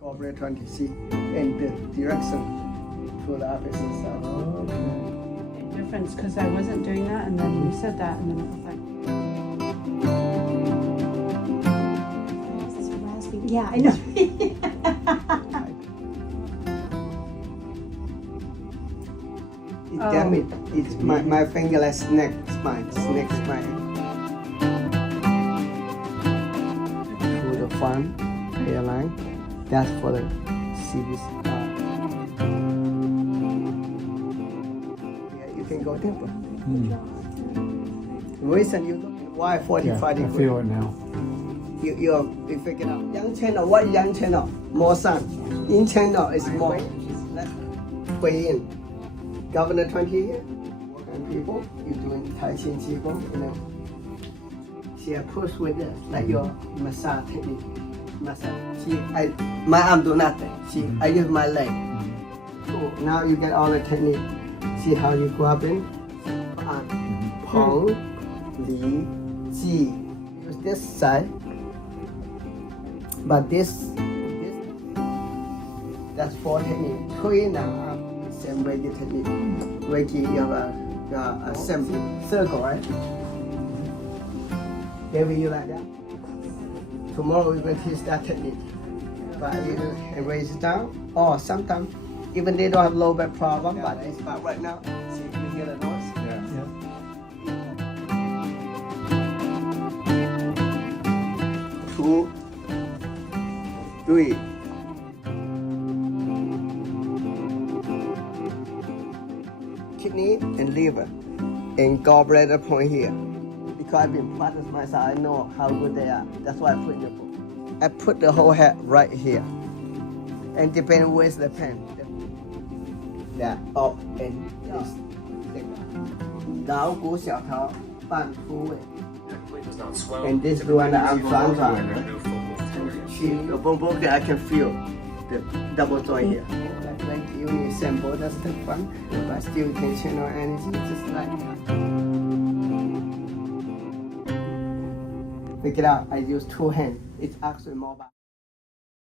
Corporate 20, see, and the direction for the opposite side. Okay. Difference because I wasn't doing that, and then you said that, and then it was like. This is raspy. Yeah, I know. It's damage. It's my finger like snake spine. To the front hairline. That's for the CBC. Yeah, you can go deeper. Reason you look why 45 I degrees. feel it now. You figure out. Young channel, what young channel? More sun. In channel is more. Let's weigh in. Governor 20 here. Working people, you doing Tai Chi Qigong, you know. See, I push with this, like your massage technique. Massage. See, my arm do nothing. See, I use my leg. Cool. Now you get all the technique. See how you grab in? Pong, Li, Ji. Use this side. But this that's 4 technique. Three now, same Reiki technique. Reiki, you have a same circle, right? Maybe you like that. Tomorrow we're going to teach that technique. But you raise it down. Or sometimes, even they don't have low back problem, but it's about right now. See, you hear the noise? Yeah. 2, 3. Kidney and liver and gallbladder point here. Because I've been practicing myself, I know how good they are. That's why I put in the book. I put the whole head right here. And depending where's the pen. Yeah, up and this. Down, 骨小头, 半突位. And this one I'm front arm. I can feel the double joint here. Like you need sample, that's the fun. But still can channel energy just like that. Pick it out. I use 2 hands. It's actually more.